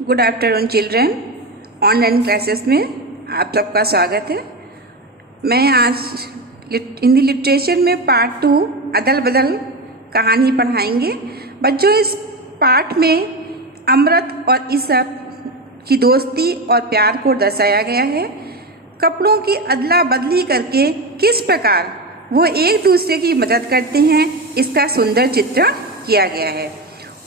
Good afternoon children. Online classes में आप सबका स्वागत है। मैं आज हिंदी लिटरेचर में पार्ट 2 अदल बदल कहानी पढ़ाएंगे। बच्चों, इस पाठ में अमृत और ईसब की दोस्ती और प्यार को दर्शाया गया है। कपड़ों की अदला बदली करके किस प्रकार वो एक दूसरे की मदद करते हैं, इसका सुंदर चित्रण किया गया है।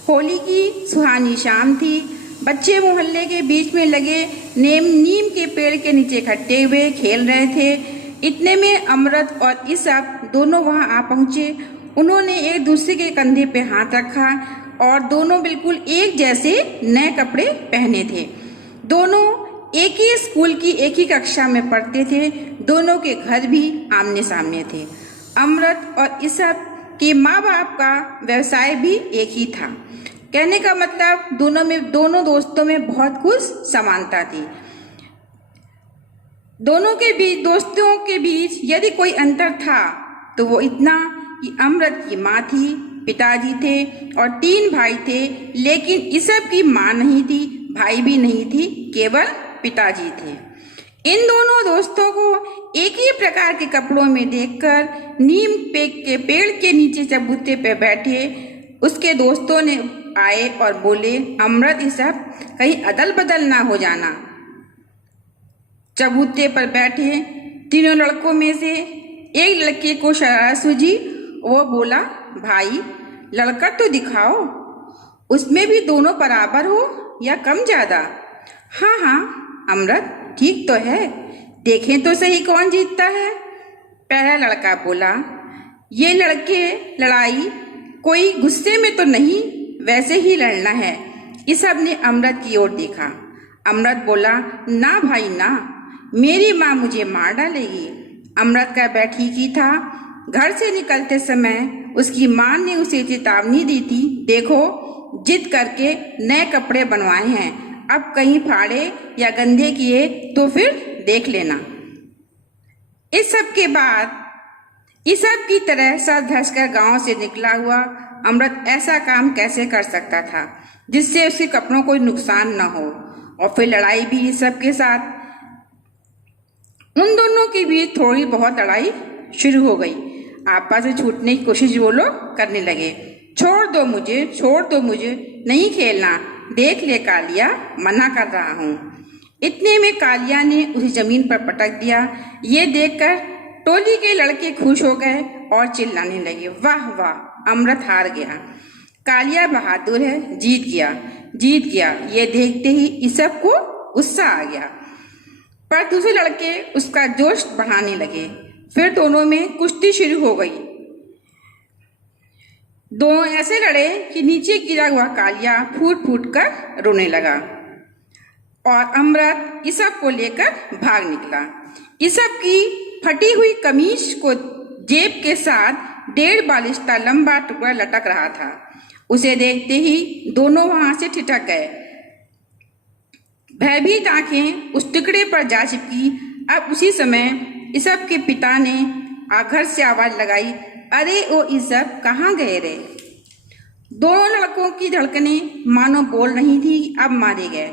होली की सुहानी शाम थी। बच्चे मोहल्ले के बीच में लगे नीम के पेड़ के नीचे इकट्ठे हुए खेल रहे थे। इतने में अमृत और ईसब दोनों वहां आ पहुंचे। उन्होंने एक दूसरे के कंधे पे हाथ रखा और दोनों बिल्कुल एक जैसे नए कपड़े पहने थे। दोनों एक ही स्कूल की एक ही कक्षा में पढ़ते थे। दोनों के घर भी आमने सामने थे। अमृत और ईसब के माँ बाप का व्यवसाय भी एक ही था। कहने का मतलब दोनों दोस्तों में बहुत कुछ समानता थी। दोस्तों के बीच यदि कोई अंतर था तो वो इतना कि अमृत की माँ थी, पिताजी थे और 3 भाई थे, लेकिन ईसब की माँ नहीं थी, भाई भी नहीं थी, केवल पिताजी थे। इन दोनों दोस्तों को एक ही प्रकार के कपड़ों में देखकर नीम के पेड़ के नीचे चबूते पे बैठे उसके दोस्तों ने आए और बोले, अमृत ईसब कहीं अदल बदल ना हो जाना। चबूते पर बैठे तीनों लड़कों में से एक लड़के को शरारत सूझी। वो बोला, भाई लड़का तो दिखाओ, उसमें भी दोनों बराबर हो या कम ज्यादा। हाँ अमृत ठीक तो है, देखें तो सही कौन जीतता है। पहला लड़का बोला, ये लड़के लड़ाई कोई गुस्से में तो नहीं, वैसे ही लड़ना है। ईसब ने अमृत की ओर देखा। अमृत बोला, ना भाई ना, मेरी माँ मुझे मार डालेगी। अमृत का बैठ ठीक ही था। घर से निकलते समय उसकी माँ ने उसे चेतावनी दी थी, देखो जिद करके नए कपड़े बनवाए हैं, अब कहीं फाड़े या गंदे किए तो फिर देख लेना। इस सब के बाद ईसब की तरह सर धंसकर गांव से निकला हुआ अमृत ऐसा काम कैसे कर सकता था जिससे उसके कपड़ों को नुकसान न हो। और फिर लड़ाई भी ईसब के साथ। उन दोनों के बीच थोड़ी बहुत लड़ाई शुरू हो गई। आपस में छूटने की कोशिश वो लोग करने लगे। छोड़ दो मुझे, नहीं खेलना, देख ले कालिया, मना कर रहा हूँ। इतने में कालिया ने उसे जमीन पर पटक दिया। ये देखकर टोली के लड़के खुश हो गए और चिल्लाने लगे, वाह वाह, अमृत हार गया, कालिया बहादुर है, जीत गया। ये देखते ही ईसब को गुस्सा आ गया, पर दूसरे लड़के उसका जोश बढ़ाने लगे। फिर दोनों में कुश्ती शुरू हो गई। दोनों ऐसे लड़े कि नीचे गिरा हुआ कालिया फूट फूट कर रोने लगा और अमृत ईसब को लेकर भाग निकला। ईसब की फटी हुई कमीज को जेब के साथ 1.5 बालिश्ता लंबा टुकड़ा लटक रहा था। उसे देखते ही दोनों वहां से ठिठक गए। भयभीत आंखें उस टुकड़े पर जा चिपकी। अब उसी समय ईसब के पिता ने घर से आवाज लगाई, अरे ओ ईसब, कहाँ गए रे। दोनों लड़कों की धड़कनें मानो बोल रही थी, अब मारे गए।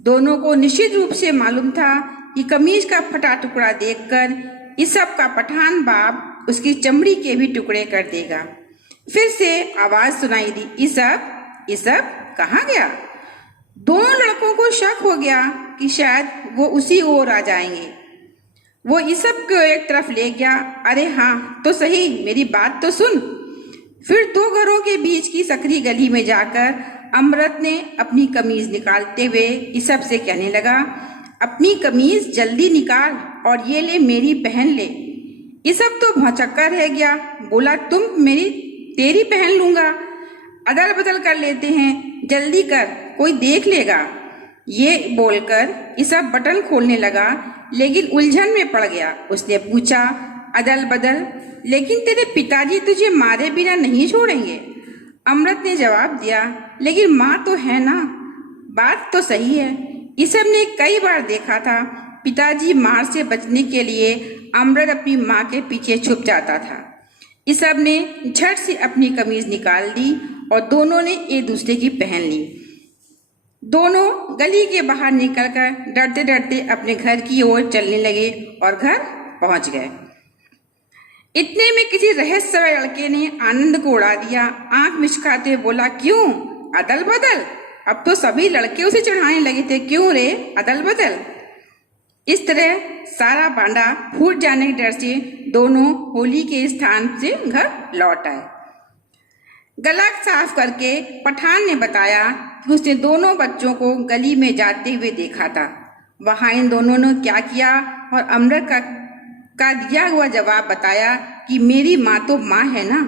दोनों को निश्चित रूप से मालूम था कि कमीज का फटा टुकड़ा देखकर ईसब का पठान बाप उसकी चमड़ी के भी टुकड़े कर देगा। फिर से आवाज सुनाई दी, ईसब कहाँ गया। दोनों लड़कों को शक हो गया कि शायद वो उसी ओर आ जाएंगे। वो ईसब को एक तरफ ले गया। अरे हाँ तो सही, मेरी बात तो सुन। फिर 2 घरों के बीच की सकरी गली में जाकर अमृत ने अपनी कमीज निकालते हुए ईसब से कहने लगा, अपनी कमीज जल्दी निकाल और ये ले, मेरी पहन ले। ईसब तो भौचक्का रह गया, बोला, तेरी पहन लूंगा, अदल बदल कर लेते हैं, जल्दी कर, कोई देख लेगा। ये बोलकर ईसब बटन खोलने लगा, लेकिन उलझन में पड़ गया। उसने पूछा, अदल बदल, लेकिन तेरे पिताजी तुझे मारे बिना नहीं छोड़ेंगे। अमृत ने जवाब दिया, लेकिन माँ तो है ना। बात तो सही है। ईसब ने कई बार देखा था पिताजी मार से बचने के लिए अमृत अपनी माँ के पीछे छुप जाता था। ईसब ने झट से अपनी कमीज निकाल दी और दोनों ने एक दूसरे की पहन ली। दोनों गली के बाहर निकलकर डरते डरते अपने घर की ओर चलने लगे और घर पहुंच गए। इतने में किसी रहस्यमय लड़के ने आनंद को उड़ा दिया। आंख मिचकाते हुए बोला, क्यों अदल बदल? अब तो सभी लड़के उसे चढ़ाने लगे थे, क्यों रे अदल बदल? इस तरह सारा बांडा फूट जाने के डर से दोनों होली के स्थान से घर लौट आए। गला साफ करके पठान ने बताया कि उसने दोनों बच्चों को गली में जाते हुए देखा था। वहां इन दोनों ने क्या किया और अमृत का दिया हुआ जवाब बताया कि मेरी माँ तो माँ है ना।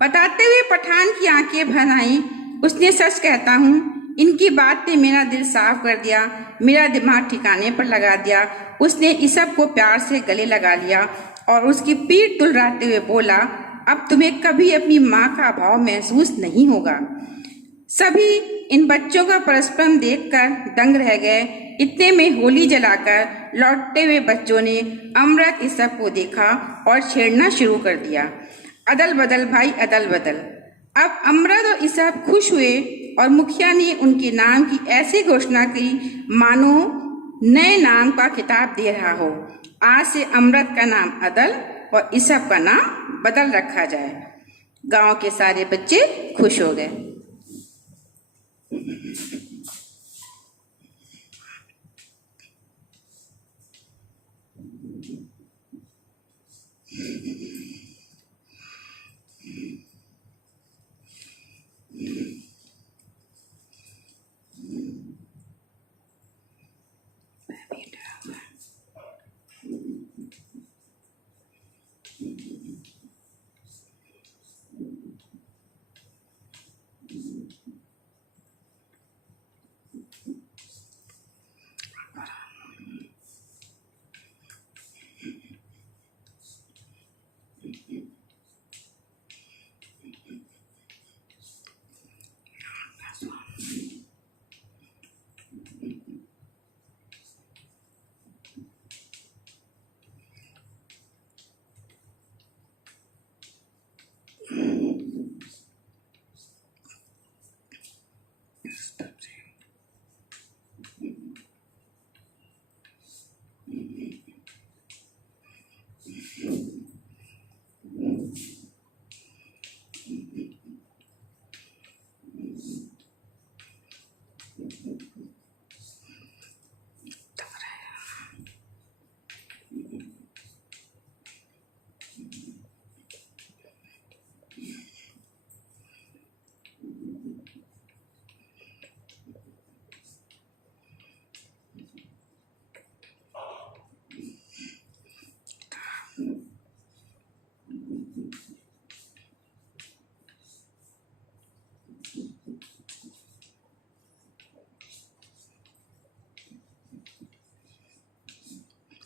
बताते हुए पठान की आंखें भर आईं। उसने सच कहता हूँ, इनकी बात ने मेरा दिल साफ कर दिया, मेरा दिमाग ठिकाने पर लगा दिया। उसने ईसब को प्यार से गले लगा लिया और उसकी पीठ दुलराते हुए बोला, अब तुम्हें कभी अपनी माँ का अभाव महसूस नहीं होगा। सभी इन बच्चों का परस्पर देखकर दंग रह गए। इतने में होली जलाकर लौटते हुए बच्चों ने अमृत ईसब को देखा और छेड़ना शुरू कर दिया, अदल बदल भाई अदल बदल। अब अमृत और ईसब खुश हुए और मुखिया ने उनके नाम की ऐसी घोषणा की मानो नए नाम का खिताब दे रहा हो। आज से अमृत का नाम अदल और ईसब का नाम बदल रखा जाए। गांव के सारे बच्चे खुश हो गए।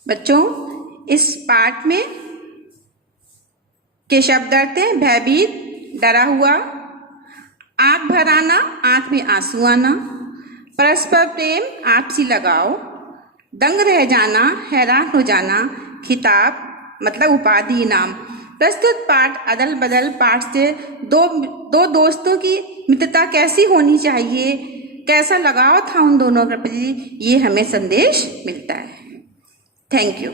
बच्चों, इस पाठ में के शब्द अर्थ हैं भयभीत, डरा हुआ, आंख भर आना, आंख में आंसू आना, परस्पर प्रेम, आपसी लगाव, दंग रह जाना, हैरान हो जाना, खिताब मतलब उपाधि, इनाम। प्रस्तुत पाठ अदल बदल पाठ से दो दोस्तों की मित्रता कैसी होनी चाहिए, कैसा लगाव था उन दोनों के प्रति, ये हमें संदेश मिलता है। Thank you.